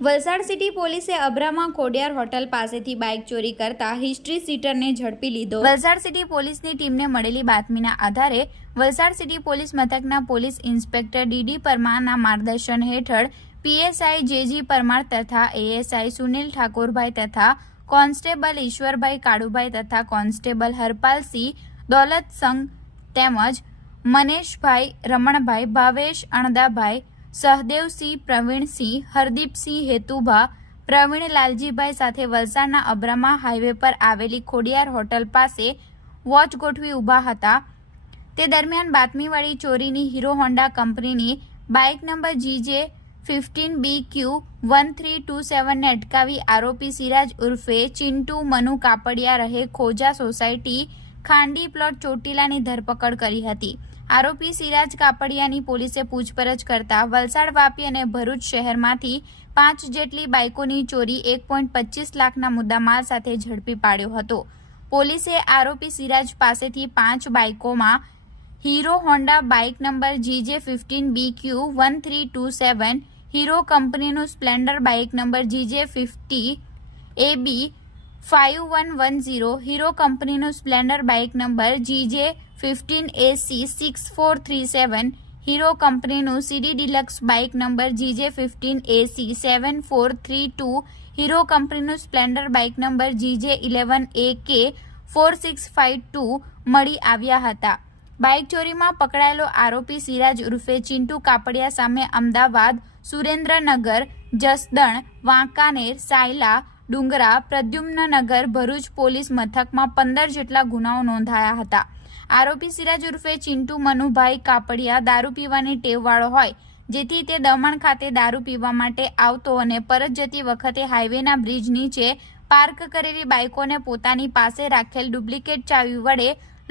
Valsad city પોલીસે Abrama Khodiyar hotel પાસેથી bike ચોરી કરતા હિસ્ટ્રી સીટરને ઝડપી લીધો। વલસાડ સિટી પોલીસની ટીમને મળેલી બાતમીના આધારે વલસાડ સિટી પોલીસ મથકના પોલીસ ઇન્સ્પેક્ટર ડીડી પરમારના માર્ગદર્શન હેઠળ પીએસઆઈ જેજી પરમાર તથા એએસઆઈ સુનિલ ઠાકોરભાઈ તથા કોન્સ્ટેબલ ઈશ્વરભાઈ કાળુભાઈ તથા કોન્સ્ટેબલ હરપાલસિંહ દોલતસંગ તેમજ મનેશભાઈ રમણભાઈ ભાવેશ અણદાભાઈ સહદેવસિંહ પ્રવીણસિંહ હરદીપસિંહ હેતુભા પ્રવીણ લાલજીભાઈ સાથે વલસાડના અબ્રામા હાઈવે પર આવેલી ખોડિયાર હોટલ પાસે વોચ ગોઠવી ઊભા હતા। તે દરમિયાન બાતમીવાળી ચોરીની હીરો હોન્ડા કંપનીની બાઇક નંબર GJ15BQ1327 ને અટકાવી આરોપી સિરાજ ઉર્ફે ચિંટુ મનુ કાપડિયા રહે ખોજા સોસાયટી ખાંડી પ્લોટ ચોટીલાની ધરપકડ કરી હતી। આરોપી સિરાજ કાપડિયાની પોલીસે પૂછપરછ કરતા વલસાડ વાપી અને ભરૂચ શહેરમાંથી 5 જેટલી બાઇકોની ચોરી 1.25 લાખના મુદ્દામાલ સાથે ઝડપી પાડ્યો હતો। પોલીસે આરોપી સિરાજ પાસેથી 5 બાઇકોમાં Hero Honda bike number GJ15BQ1327, Hero કંપનીનું Splendor bike number GJ50AB5110, Hero કંપનીનું Splendor bike number GJ15AC6437, Hero કંપનીનું CD deluxe bike number GJ15AC7432, Hero કંપનીનું સ્પ્લેન્ડર બાઇક નંબર GJ11AK4652 મળી આવ્યા હતા। બાઇક ચોરીમાં પકડાયેલો આરોપી સિરાજ ઉર્ફે ચિંટુ કાપડિયા સામે અમદાવાદ, સુરેન્દ્રનગર, જસદણ, વાંકાનેર, સાયલા, ડુંગરા, પ્રદ્યુમ્નનગર, ભરૂચ પોલીસ મથકમાં 15 જેટલા ગુનાઓ નોંધાયા હતા। આરોપી સિરાજ ઉર્ફે ચિંટુ મનુભાઈ કાપડિયા દારૂ પીવાની ટેવવાળો હોય, જેથી તે દમણ ખાતે દારૂ પીવા માટે આવતો અને પરત જતી વખતે હાઈવેના બ્રિજ નીચે પાર્ક કરેલી બાઇકોને પોતાની પાસે રાખેલ ડુપ્લિકેટ ચાવી વડે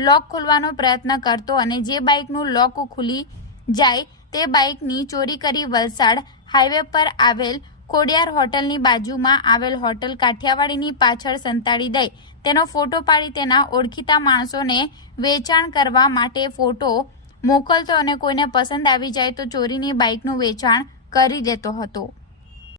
લોક ખોલવાનો પ્રયત્ન કરતો અને જે બાઇકનું લોક ખુલી જાય તે બાઇકની ચોરી કરી વલસાડ હાઈવે પર આવેલ ખોડિયાર હોટલની બાજુમાં આવેલ હોટલ કાઠિયાવાડીની પાછળ સંતાડી દઈ તેનો ફોટો પાડી તેના ઓળખીતા માણસોને વેચાણ કરવા માટે ફોટો મોકલતો અને કોઈને પસંદ આવી જાય તો ચોરીની બાઇકનું વેચાણ કરી દેતો હતો।